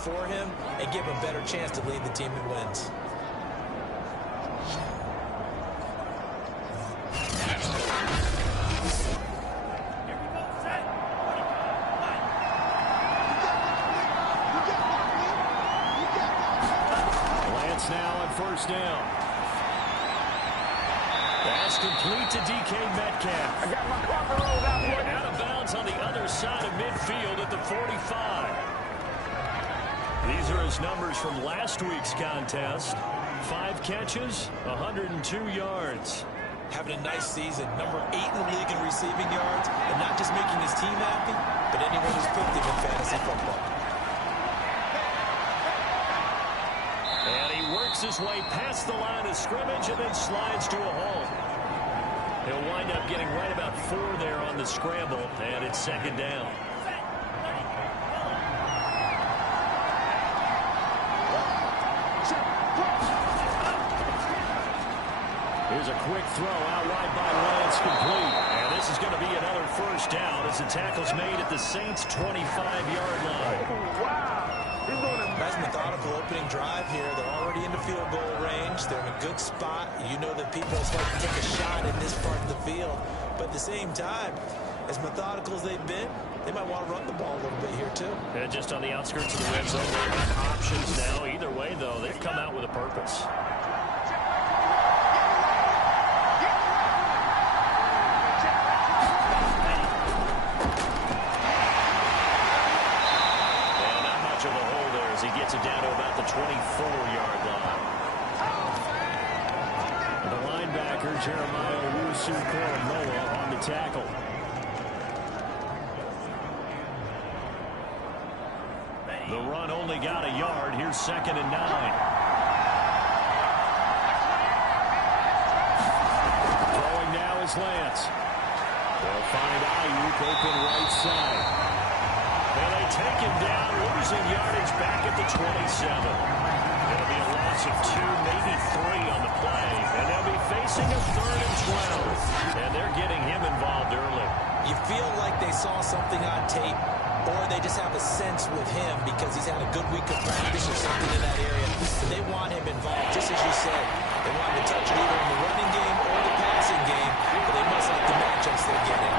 for him and give him a better chance to lead the team in wins. Now on first down. Pass complete to DK Metcalf. I got my cover rolled out. And out of bounds on the other side of midfield at the 45. These are his numbers from last week's contest. 5 catches, 102 yards. Having a nice season. Number 8 in the league in receiving yards. And not just making his team happy, but anyone who's picked him in fantasy football. And he works his way past the line of scrimmage and then slides to a halt. He'll wind up getting right about 4 there on the scramble, and it's second down. Here's a quick throw out wide by Lance, complete. And this is going to be another first down as the tackle's made at the Saints' 25-yard line. Wow. Nice methodical opening drive here. They're already in the field goal range. They're in a good spot. You know that people like to take a shot in this part of the field. But at the same time, as methodical as they've been, they might want to run the ball a little bit here too. Yeah, just on the outskirts of the red zone, they have options now. Either way, though, they've come out with a purpose. He gets it down to about the 24-yard line. The linebacker, Jeremiah Owusu-Koramoah, on the tackle. The run only got a yard. Here's 2nd and 9. Throwing now is Lance. They'll find Ayuk open right side. And they take him down, losing yardage back at the 27. It'll be a loss of 2, maybe 3 on the play. And they'll be facing a 3rd and 12. And they're getting him involved early. You feel like they saw something on tape, or they just have a sense with him because he's had a good week of practice or something in that area. And they want him involved, just as you said. They want him to touch it either in the running game or the passing game, but they must like the matchups they're getting.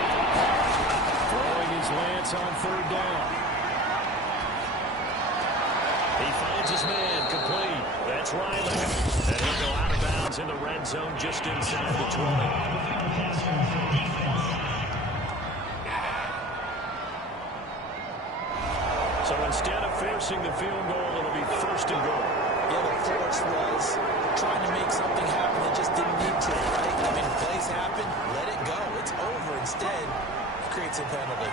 Throwing his Lance on 3rd down. He finds his man, complete. That's Riley. And he'll go out of bounds in the red zone just inside the 20. So instead of forcing the field goal, it'll be 1st and goal. Yeah, the force was trying to make something happen that just didn't need to, right? I mean, plays happen, let it go. It's over. Instead, creates a penalty.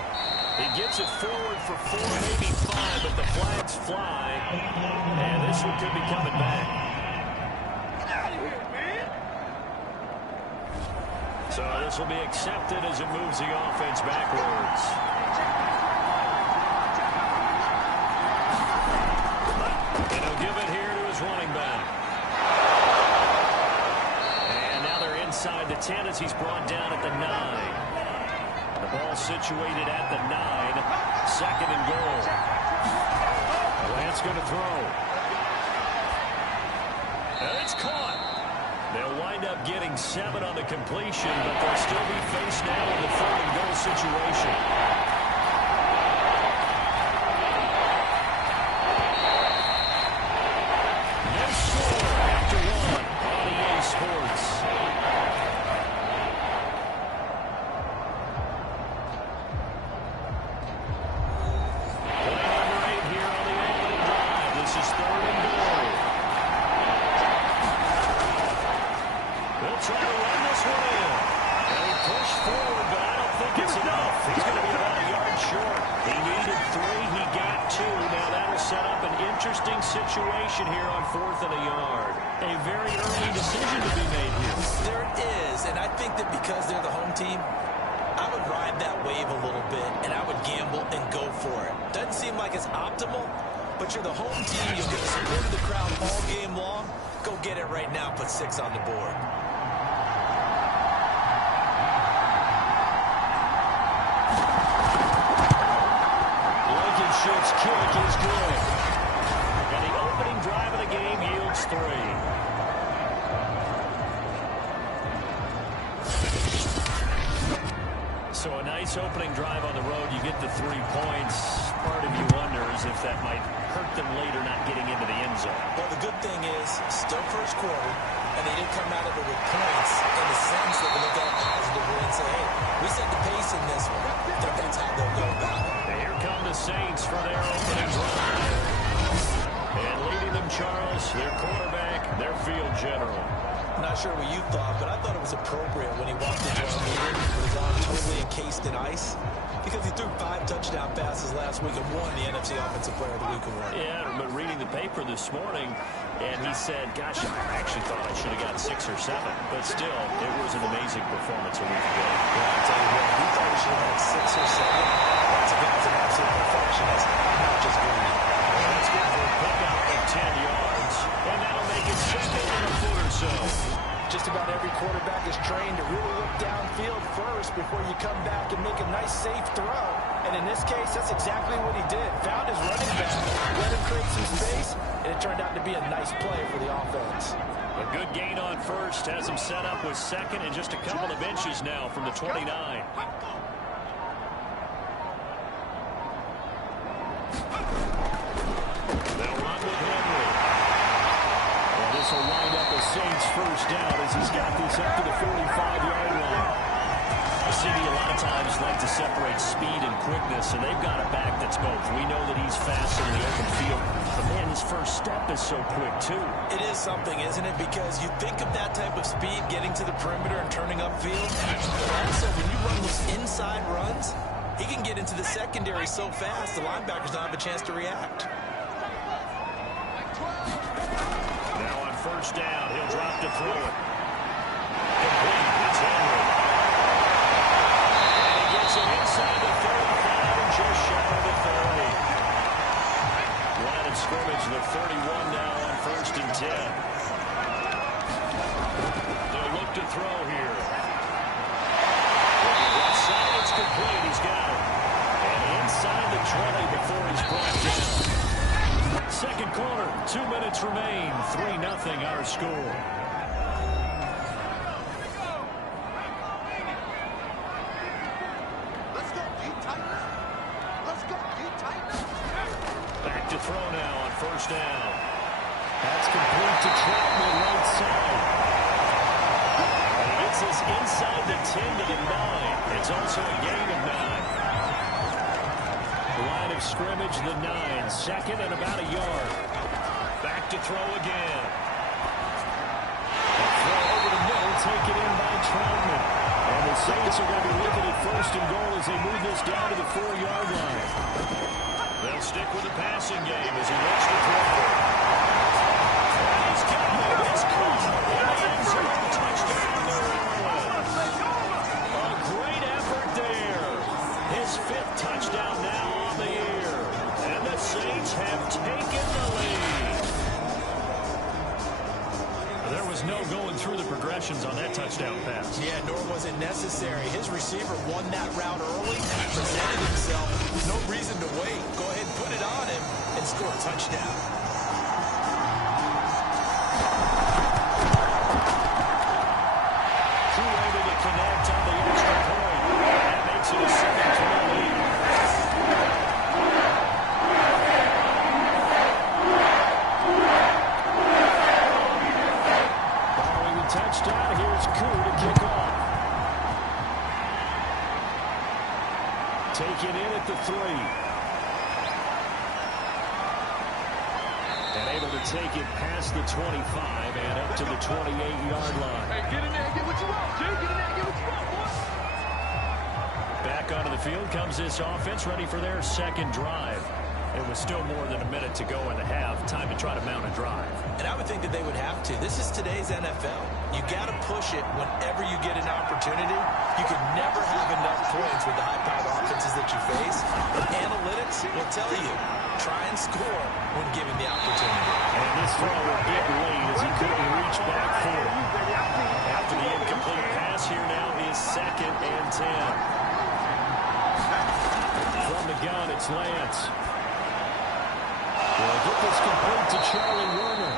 He gets it forward for 4, maybe 5, but the flags fly. And this one could be coming back. Get out of here, man. So this will be accepted as it moves the offense backwards. And he'll give it here to his running back. And now they're inside the 10 as he's brought down at the 9. The ball situated at the 9. 2nd and goal. Lance going to throw. And it's caught. They'll wind up getting 7 on the completion, but they'll still be faced now in the 3rd and goal situation. No score after 1 on EA Sports. Situation here on 4th and a yard. A very early decision to be made here. There is, and I think that because they're the home team, I would ride that wave a little bit, and I would gamble and go for it. Doesn't seem like it's optimal, but you're the home team. You'll get the support of the crowd all game long. Go get it right now. Put 6 on the board. Blankenship's kick is good. tie game yields 3. So a nice opening drive on the road. You get the 3 points. Part of you wonders if that might hurt them later not getting into the end zone. Well, the good thing is, still first quarter, and they didn't come out of it with points in the sense that we look at it positively and say, hey, we set the pace in this one. I think that's how they'll go about it. And here come the Saints for their opening drive. And leading them, Charles, their quarterback, their field general. I'm not sure what you thought, but I thought it was appropriate when he walked into our meeting with his arm totally encased in ice, because he threw 5 touchdown passes last week and won the NFC Offensive Player of the Week award. Yeah, but reading the paper this morning, and he said, gosh, I actually thought I should have got 6 or 7. But still, it was an amazing performance a week ago. Yeah, I'll tell you what, he thought he should have had 6 or 7. That's a guy's an absolute perfectionist, not just greedy. And that's good for a pickup of 10 yards. And that'll make it 2nd and a foot or so. Just about every quarterback is trained to really look downfield first before you come back and make a nice, safe throw. And in this case, that's exactly what he did. Found his running back, let him create some space, and it turned out to be a nice play for the offense. A good gain on first has him set up with 2nd and just a couple of inches now from the 29. They'll run with Henry. Well, this will wind up a Saints first down as he's got this up to the 45-yard line. The city a lot of times like to separate speed and quickness, and they've got a back that's both. We know that he's fast in the open field, but man, his first step is so quick too. It is something, isn't it? Because you think of that type of speed getting to the perimeter and turning upfield, but also when you run those inside runs, he can get into the secondary so fast the linebackers don't have a chance to react. Now on first down, he'll drop to throw it. Complete. It's Henry. And he gets it inside the 35 and just shy of the 30. Line of scrimmage, the 31 now on 1st and 10. They'll look to throw here. Left side, it's complete. He's got it. And inside the 20 before he's brought down. Second quarter, 2 minutes remain. 3-0 our score. Let's go, D-Titan. Let's go, D-Titan. Back to throw now on first down. That's complete to Troutman right side. And he gets this inside the 10 to the 9. It's also a gain of 9. Line of scrimmage, the 9. 2nd and about a yard. Back to throw again. A throw over the middle, taken in by Troutman. And the Saints are going to be looking at 1st and goal as they move this down to the 4-yard line. They'll stick with the passing game as he looks to throw. He's got it. It's caught. And the end zone touchdown, New Orleans. A great effort there. His 5th touchdown now on the year. And the Saints have taken the lead. There was no going through the progressions on that touchdown pass. Yeah, nor was it necessary. His receiver won that route early, presented himself. No reason to wait. Go ahead and put it on him and score a touchdown. Too able to connect on the extra point. That makes it a 7-3 lead. Following the touchdown, here's Koo to kick off. Taken in at the 3. And able to take it past the 25 and up to the 28-yard line. Hey, get in there and get what you want, Jay. Get in there and get what you want, boy. Back onto the field comes this offense, ready for their 2nd drive. It was still more than a minute to go in the half. Time to try to mount a drive. And I would think that they would have to. This is today's NFL. You got to push it whenever you get an opportunity. You can never have enough points with the high-powered offenses that you face. But analytics will tell you, try and score when given the opportunity. And this throw will get late as he couldn't reach back for it. After the incomplete pass, here now is 2nd and 10. From the gun, it's Lance. They'll get this complete to Charlie Warner.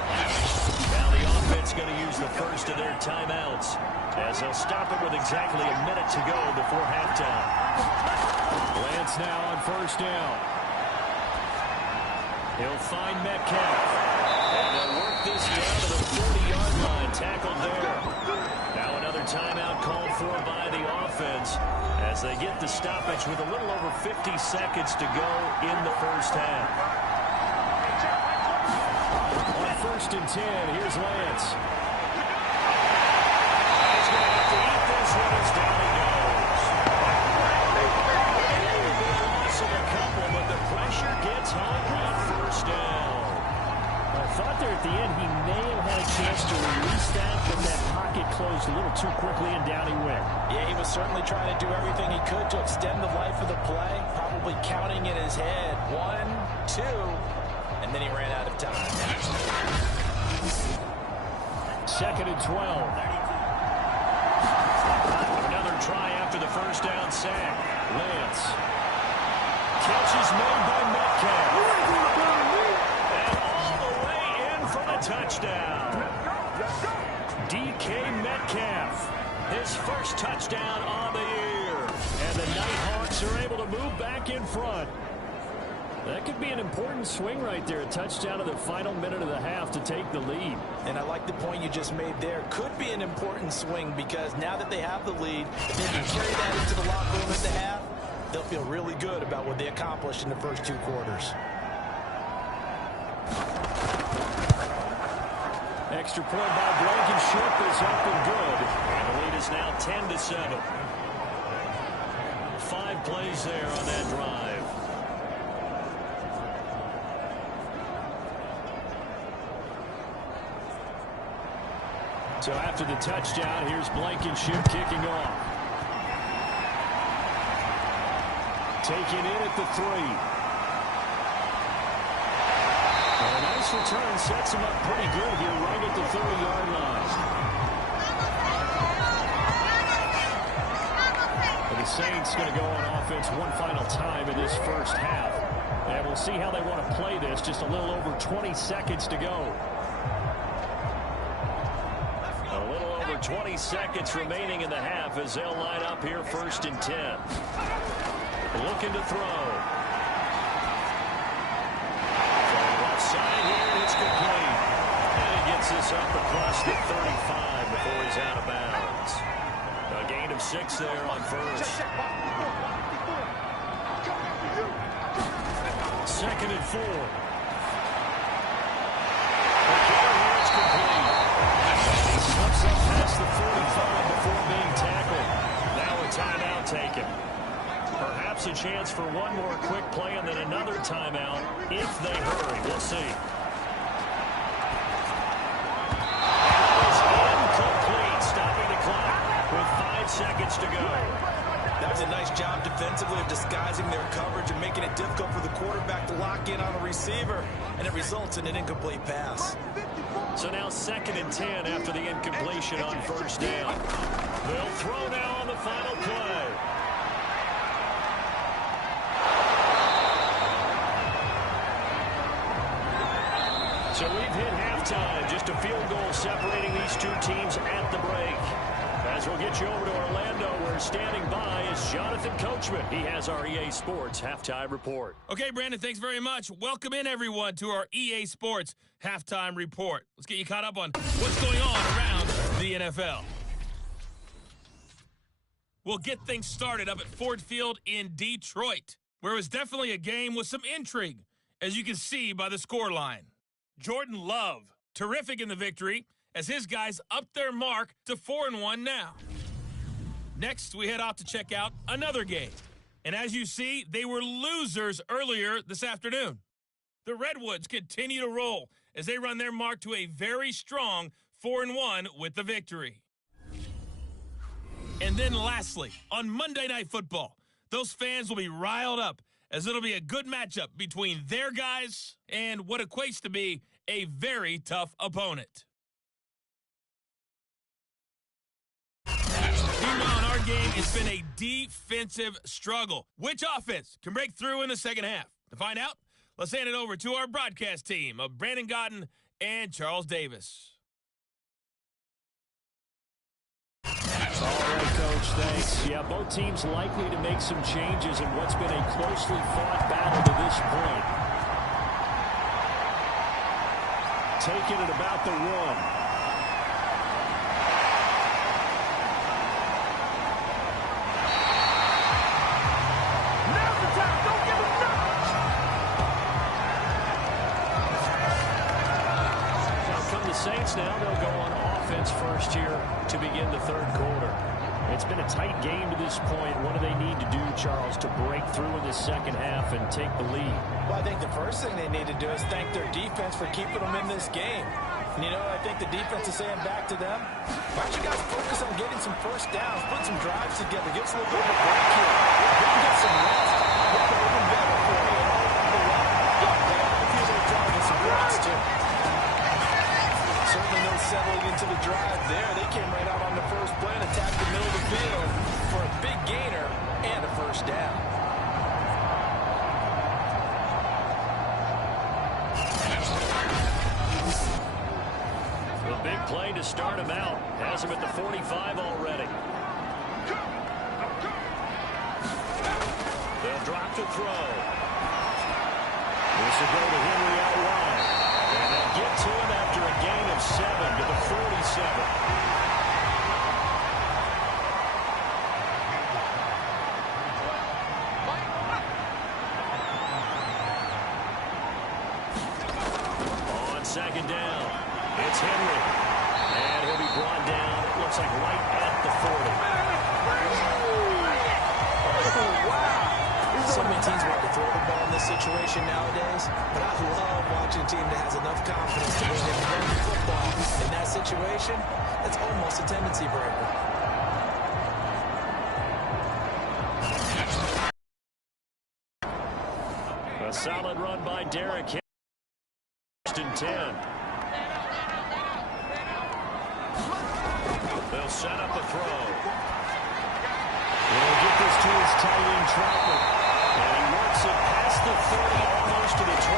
Now the offense going to use the first of their timeouts as they'll stop it with exactly a minute to go before halftime. Lance now on first down. He'll find Metcalf. And they'll work this down to the 40-yard line. Tackled there. Now another timeout called for by the offense as they get the stoppage with a little over 50 seconds to go in the first half. On first and 10, here's Lance. He's going to have to eat this one as down he goes. Loss of a couple, but the pressure gets home on first down. I thought there at the end he may have had a chance to release that, but that pocket closed a little too quickly and down he went. Yeah, he was certainly trying to do everything he could to extend the life of the play, probably counting in his head 1, 2, and then he ran out of time. Second and 12. Another try after the first down sack. Lance. Catch is made by Metcalf. And all the way in for the touchdown. DK Metcalf. His first touchdown on the year. And the Nighthawks are able to move back in front. That could be an important swing right there. A touchdown in the final minute of the half to take the lead. And I like the point you just made there. Could be an important swing because now that they have the lead, if they can carry that into the locker room at the half, they'll feel really good about what they accomplished in the first 2 quarters. Extra point by Blankenship is up and good. And the lead is now 10-7. 5 plays there on that drive. So after the touchdown, here's Blankenship kicking off. Taken in at the 3. And a nice return sets him up pretty good here right at the 30-yard line. And the Saints going to go on offense one final time in this first half. And we'll see how they want to play this. Just a little over 20 seconds to go. 20 seconds remaining in the half as they'll line up here first and 10. Looking to throw. From the left side here, it's complete. And he gets this up across the 35 before he's out of bounds. A gain of 6 there on first. Second and 4. It's complete. Slips up past the 45 before being tackled. Now a timeout taken. Perhaps a chance for one more quick play and then another timeout if they hurry. We'll see. That is incomplete, stopping the clock with 5 seconds to go. That was a nice job defensively of disguising their coverage and making it difficult for the quarterback to lock in on a receiver, and it results in an incomplete pass. So now second and 10 after the incompletion on first down. They'll throw now on the final play. So we've hit halftime. Just a field goal separating these two teams at the break. As we'll get you over to Orlando, where standing by is Jonathan Coachman. He has our EA Sports Halftime Report. Okay, Brandon, thanks very much. Welcome in, everyone, to our EA Sports Halftime Report. Let's get you caught up on what's going on around the NFL. We'll get things started up at Ford Field in Detroit, where it was definitely a game with some intrigue, as you can see by the scoreline. Jordan Love, terrific in the victory, as his guys upped their mark to 4-1 now. Next, we head off to check out another game. And as you see, they were losers earlier this afternoon. The Redwoods continue to roll as they run their mark to a very strong 4-1 with the victory. And then lastly, on Monday Night Football, those fans will be riled up as it'll be a good matchup between their guys and what equates to be a very tough opponent. Meanwhile, in our game, it's been a defensive struggle. Which offense can break through in the second half? To find out, let's hand it over to our broadcast team of Brandon Gotten and Charles Davis. All right, Coach, thanks. Yeah, both teams likely to make some changes in what's been a closely fought battle to this point. Taking it about the 1. Saints now, they'll go on offense first here to begin the third quarter. It's been a tight game to this point. What do they need to do, Charles, to break through in the second half and take the lead? Well, I think the first thing they need to do is thank their defense for keeping them in this game. And, I think the defense is saying back to them, why don't you guys focus on getting some first downs, put some drives together, give us a little bit of a break here. We can get some rest. We'll go even better for you. And all along the way, they got a few little drives some rest, too. Certainly no settling into the drive there. They came right out on the first play and attacked the middle of the field for a big gainer and a first down. A big play to start him out. Has him at the 45 already. They'll drop to throw. This will go to Henry out wide. And they'll get to him after a gain of 7 to the 47. On second down, it's Henry. And he'll be brought down, it looks like right at the 40. Oh, wow. So many teams want to throw the ball in this situation nowadays, but I love watching a team that has enough confidence to go ahead and run the football in that situation. That's almost a tendency breaker. A solid run by Derrick Henry. 10. They'll set up a throw. They'll get this to his tight end, Troutman. And he works it past the 30, almost to the 25.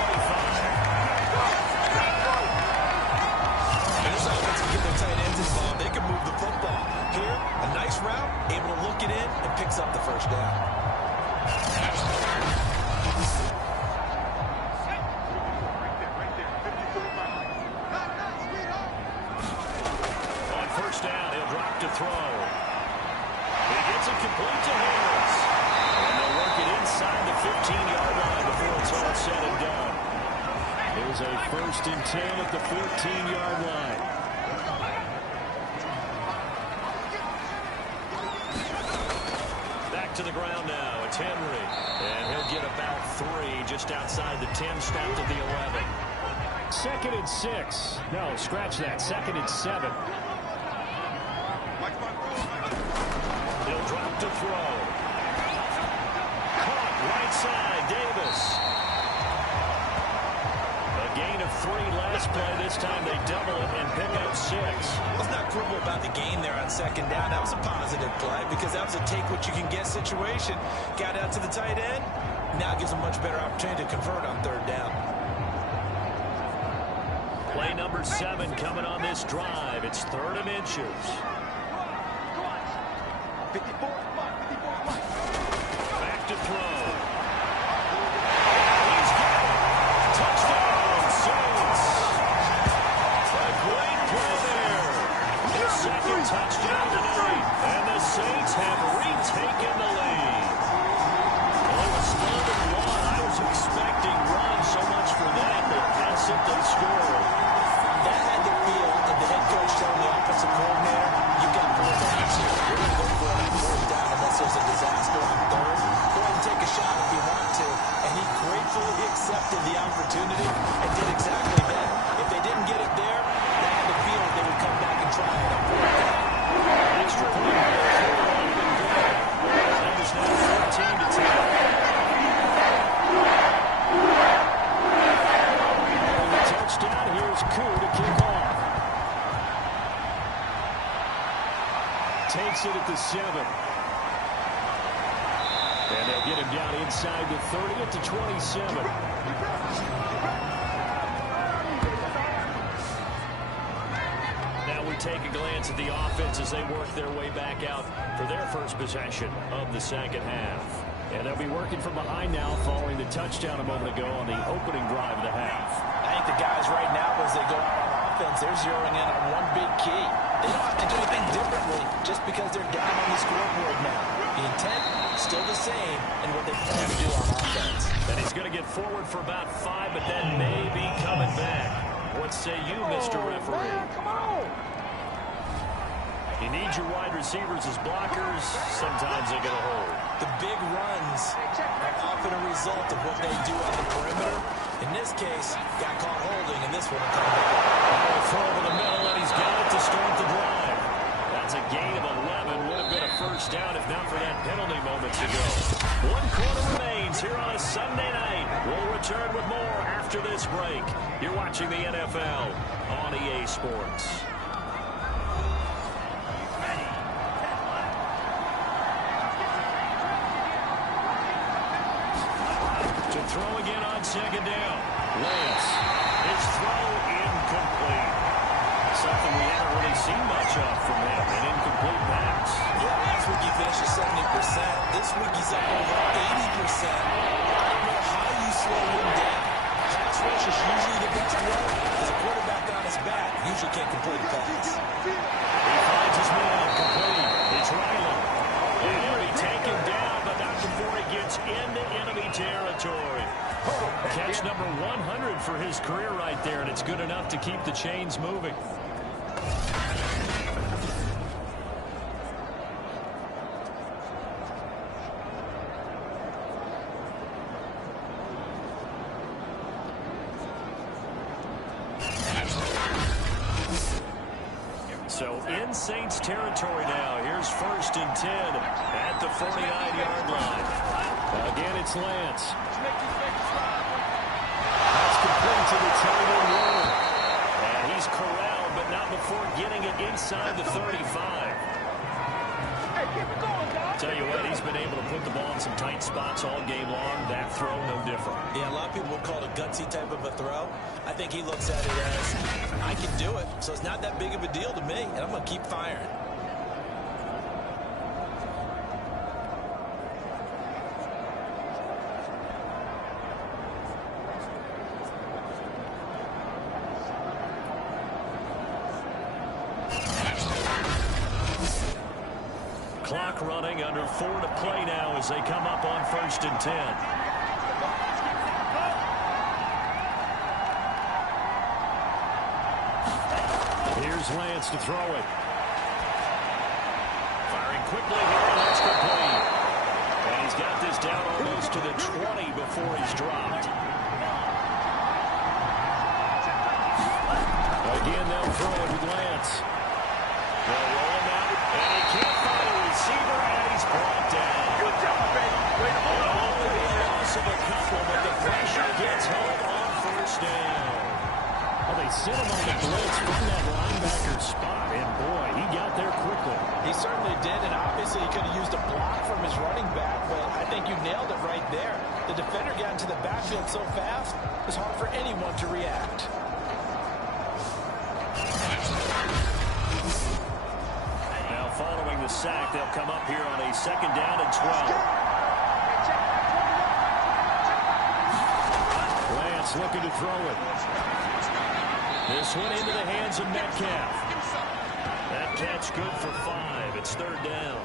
And this offense can get their tight ends involved. They can move the football. Here, a nice route, able to look it in, and picks up the first down. On first down, he'll drop to throw. He gets it complete to Harris. And they'll work it inside the 15-yard line before it's all said and done. There's a 1st and 10 at the 14-yard line. Back to the ground now. It's Henry. And he'll get about 3 just outside the 10, stopped at the 11. 2nd and 6. No, scratch that. 2nd and 7. He'll drop to throw. Caught right side, Davis. A gain of 3 last play. This time they double it and pick up 6. Let's not quibble about the gain there on second down. That was a positive play because that was a take-what-you-can-get situation. Got out to the tight end. Now gives a much better opportunity to convert on third down. Play number 7 coming on this drive. It's 3rd and inches. 54. Back to throw. He's got it. Touchdown, Saints. A great play there. His 2nd touchdown tonight. And the Saints have retaken the lead. Well, it was 3rd and 1. I was expecting run so much for that, but that's it, they scored. That had the feel of the head coach telling the offensive coordinator, you've got 4 downs here. We're going to go for it on 4th down unless there's a disaster on 3rd. Go ahead and take a shot if you want to. And he gratefully accepted the opportunity and did exactly that. If they didn't get it there, they had the feel they would come back and try it on 4th down. Extra point by the quarterback been good. Numbers now 14 to 10. Touchdown. Here's Koo to kick off. Takes it at the 7. And they'll get him down inside the 30 at the 27. Now we take a glance at the offense as they work their way back out for their first possession of the second half. And they'll be working from behind now following the touchdown a moment ago on the opening drive of the half. I think the guys right now, as they go out on offense, they're zeroing in on one big key. They don't have to do anything differently just because they're down on the scoreboard now. The intent, still the same, and what they plan to do on offense. And he's going to get forward for about 5, but then may be coming back. What say you, Mr. Referee? Come on! You need your wide receivers as blockers. Sometimes they get a hold. The big runs are often a result of what they do on the perimeter. In this case, got caught holding, and this one will come back. Throw over the middle, and he's got it to start the drive. That's a gain of 11. Would have been a first down if not for that penalty moments ago. 1 quarter remains here on a Sunday night. We'll return with more after this break. You're watching the NFL on EA Sports. To throw again on second down. Lance. His throw incomplete. Something we haven't really seen much of from him. An incomplete pass. Yeah, last week he finished at 70%. This week he's up over 80%. I don't know how you slow him down. Pass rush is usually the best way. As a quarterback on his back, usually can't complete a pass. He finds his man complete. It's Riley. And he'll be taken down, but not before he gets into enemy territory. Catch number 100 for his career right there, and it's good enough to keep the chains moving. So in Saints territory now. Here's 1st and 10 at the 49-yard line. Again, it's Lance. That's complete to the tight end runner. And he's corralled, but not before getting it inside the 35. Tell you what, he's been able to put the ball in some tight spots all game long. That throw, no different. Yeah, a lot of people would call it a gutsy type of a throw. I think he looks at it as, I can do it, so it's not that big of a deal to me, and I'm going to keep firing. Clock running, under 4 to play now as they come up on 1st and 10. Here's Lance to throw it. Firing quickly here, and that's complete. And he's got this down almost to the 20 before he's dropped. Again, they'll throw it with Lance. They'll roll him out, and he can't find a receiver, and he's brought down. Good job, baby. Way to hold on. Only a loss of a couple, but the pressure gets home on 1st down. Well, they sent him on the blitz from that linebacker spot, and boy, he got there quickly. He certainly did, and obviously he could have used a block from his running back, but I think you nailed it right there. The defender got into the backfield so fast, it was hard for anyone to react. Now following the sack, they'll come up here on a 2nd down and 12. Lance looking to throw it. This one into the hands of Metcalf. That catch good for 5. It's 3rd down.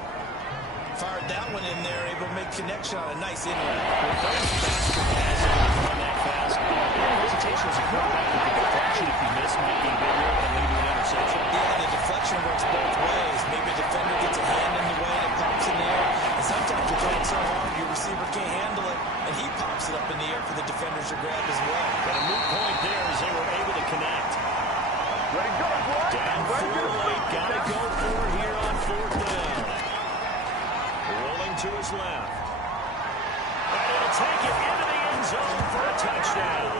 Fired that one in there, able to make connection on a nice in-route. That fast. Hesitation as a quarterback with the deflection. If you miss, might be bigger and lead to an interception. Yeah, and the deflection works both ways. Maybe a defender gets a hand in the way and it pops in the air. And sometimes you're throwing so hard, your receiver can't handle it, and he pops it up in the air for the defenders to grab as well. But a moot point there as they were able to connect. Ready to go, boy. Down 4 late. Got to go for it here on 4th down. Rolling to his left. And he'll take it into the end zone for a touchdown.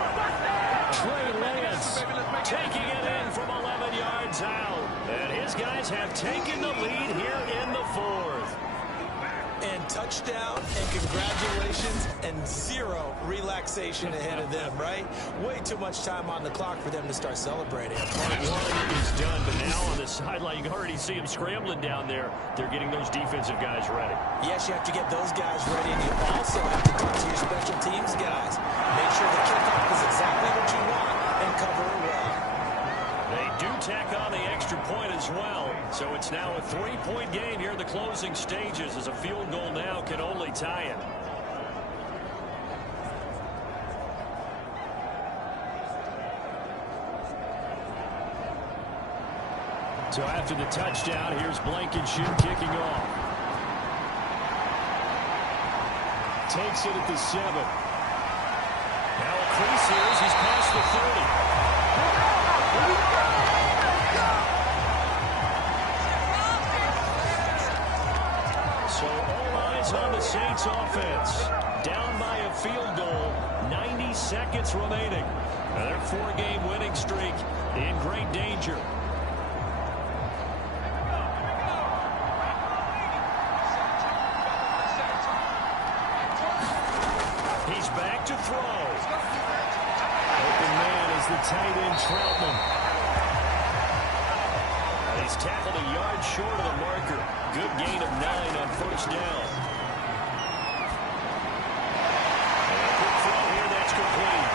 Trey Lance taking it in from 11 yards out. And his guys have taken the lead here in the 4th. And touchdown and congratulations and zero relaxation ahead of them, right? Way too much time on the clock for them to start celebrating. Part one is done, but now on the sideline, you can already see them scrambling down there. They're getting those defensive guys ready. Yes, you have to get those guys ready, and you also have to talk to your special teams guys. Make sure the kickoff is exactly what you want and cover it well. They do tack on the extra point as well. So it's now a 3-point game here in the closing stages, as a field goal now can only tie it. So after the touchdown, here's Blankenship kicking off. Takes it at the 7. Now a crease here as he's past the 30. So all eyes on the Saints offense. Down by a field goal, 90 seconds remaining. Now their 4-game winning streak in great danger. He's back to throw. Open man is the tight end, Troutman. And he's tackled a yard short of the marker. Good gain of 9 on first down. And a quick throw here, that's complete.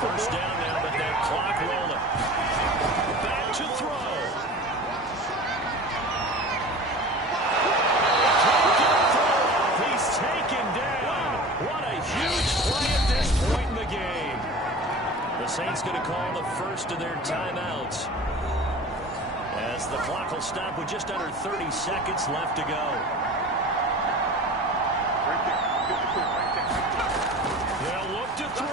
First down now, but that clock rolling. Back to throw. He's taken down. What a huge play at this point in the game. The Saints going to call the first of their timeouts, as the clock will stop with just under 30 seconds left to go. They'll look to throw.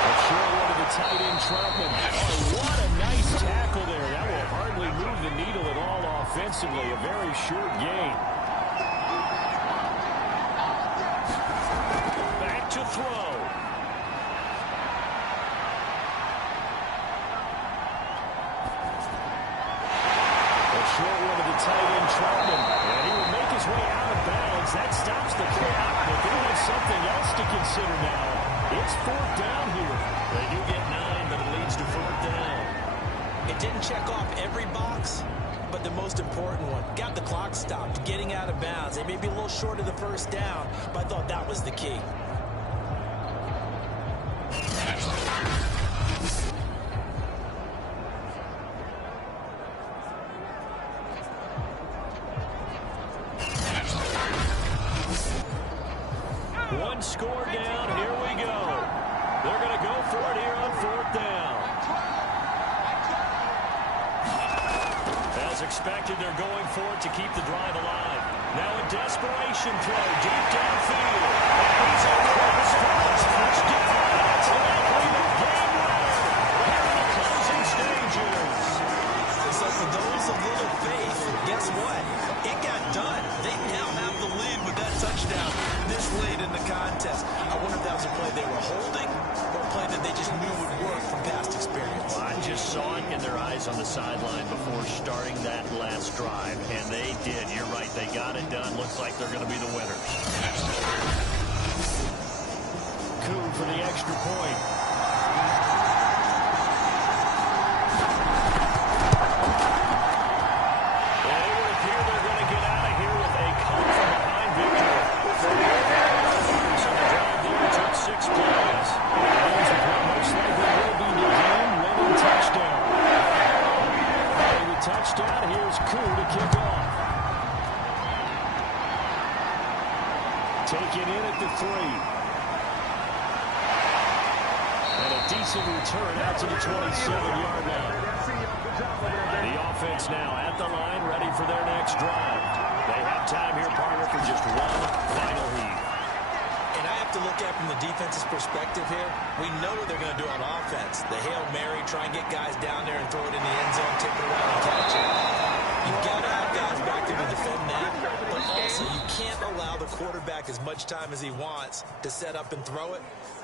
A short one to the tight end, Troutman. Oh, what a nice tackle there. That will hardly move the needle at all offensively. A very short gain. Back to throw. Short one to the tight end, Troutman. And he will make his way out of bounds. That stops the clock, but they have something else to consider now. It's 4th down here. They do get 9, but it leads to 4th down. It didn't check off every box, but the most important one. Got the clock stopped, getting out of bounds. They may be a little short of the first down, but I thought that was the key. One score down. Here we go. They're going to go for it here on 4th down. As expected, they're going for it to keep the drive alive. Now a desperation throw deep downfield. And he's across for a touchdown. It's likely the game winner here in the closing stages. So for those of little faith, guess what? It got done. They now have the lead with that touchdown this late in the contest. I wonder if that was a play they were holding or a play that they just knew would work from past experience. Well, I just saw it in their eyes on the sideline before starting that last drive, and they did. You're right. They got it done. Looks like they're going to be the winners. Coup for the extra point. Touchdown. Here's Koo to kick off. Taken in at the 3. And a decent return out to the 27-yard line. The offense now at the line, ready for their next drive. They have time here, partner, for just one final heave. And I have to look at it from the defense's perspective here. We know what they're going to do on offense. The Hail Mary, try and get guys down there and throw it in the end zone, tip it around and catch it. You've got to have guys back there to defend that, but also you can't allow the quarterback as much time as he wants to set up and throw it.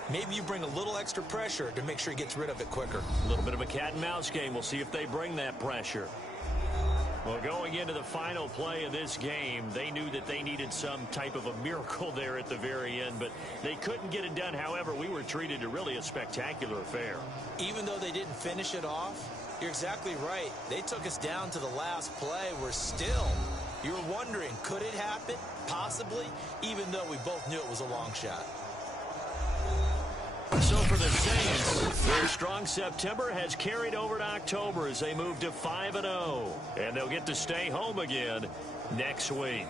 Maybe you bring a little extra pressure to make sure he gets rid of it quicker. A little bit of a cat and mouse game. We'll see if they bring that pressure. Well, going into the final play of this game, they knew that they needed some type of a miracle there at the very end, but they couldn't get it done. However, we were treated to really a spectacular affair. Even though they didn't finish it off, you're exactly right. They took us down to the last play. You're wondering, could it happen? Possibly, even though we both knew it was a long shot. So for the Saints, their strong September has carried over to October as they move to 5-0. And they'll get to stay home again next week.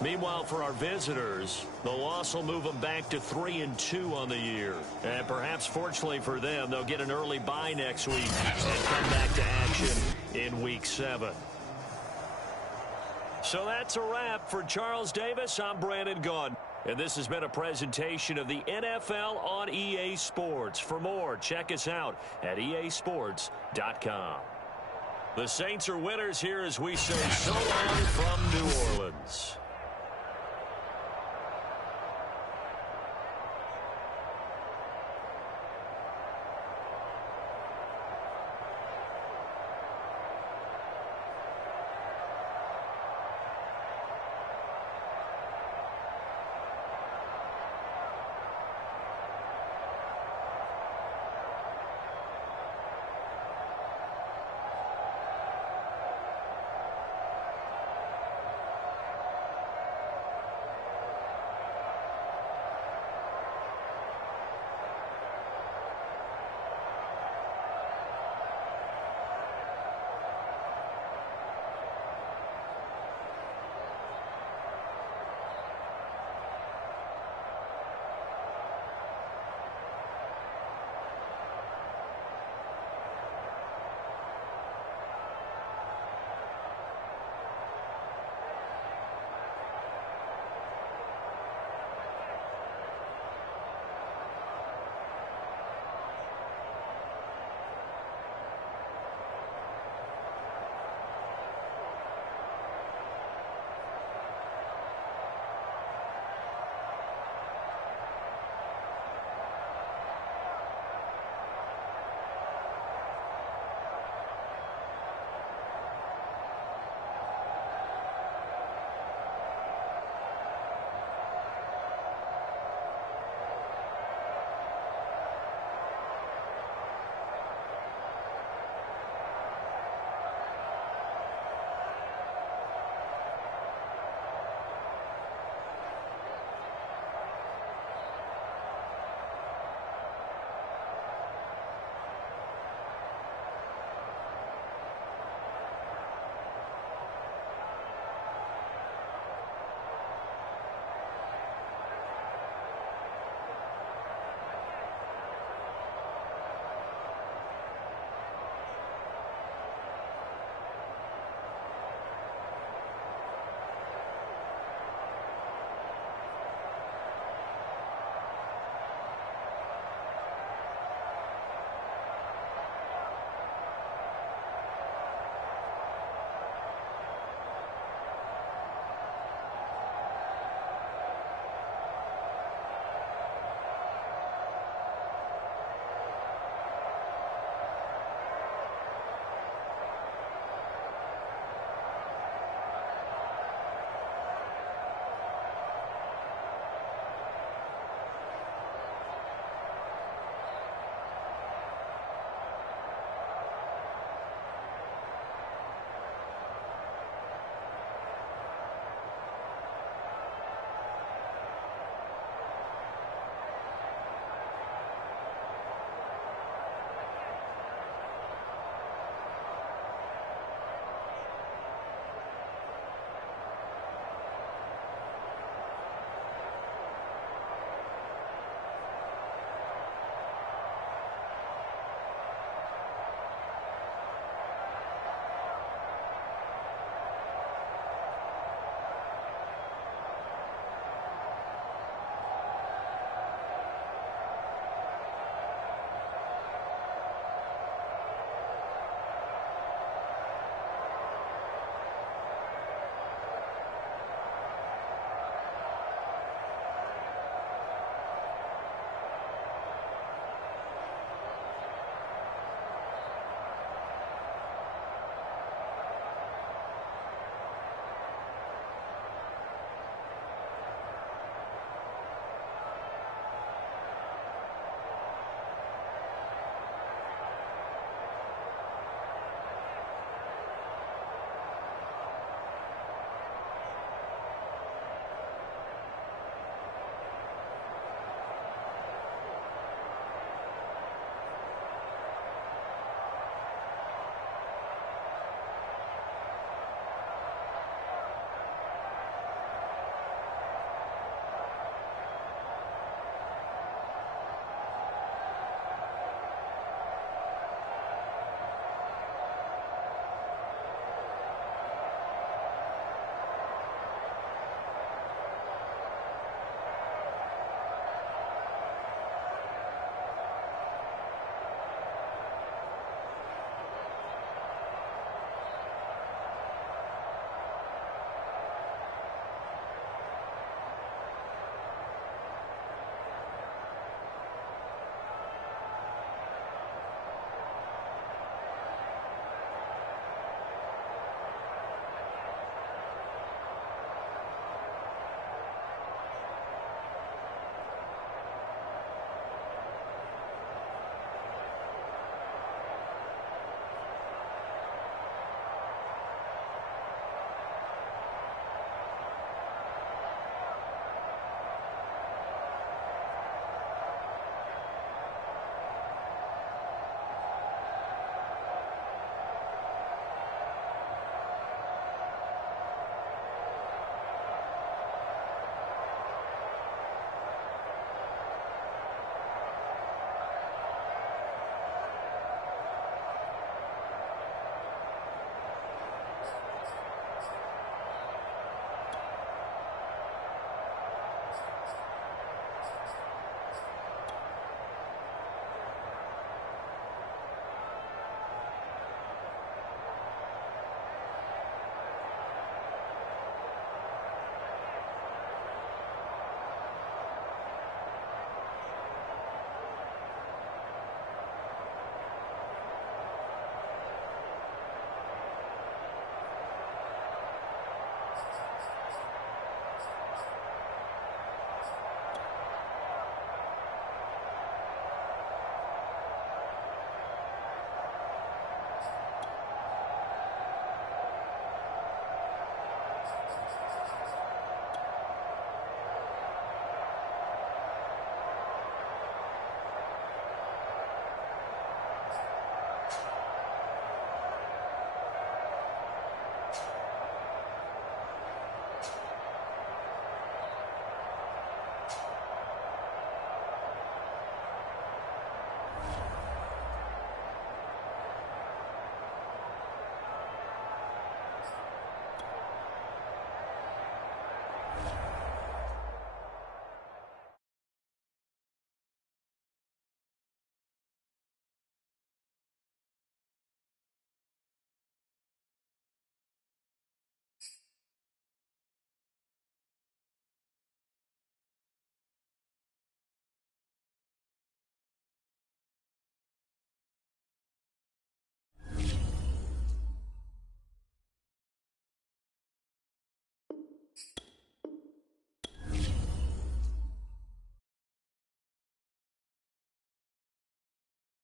Meanwhile, for our visitors, the loss will move them back to 3-2 on the year. And perhaps fortunately for them, they'll get an early bye next week and come back to action in Week 7. So that's a wrap. For Charles Davis, I'm Brandon Gaudin. And this has been a presentation of the NFL on EA Sports. For more, check us out at easports.com. The Saints are winners here as we say so long from New Orleans.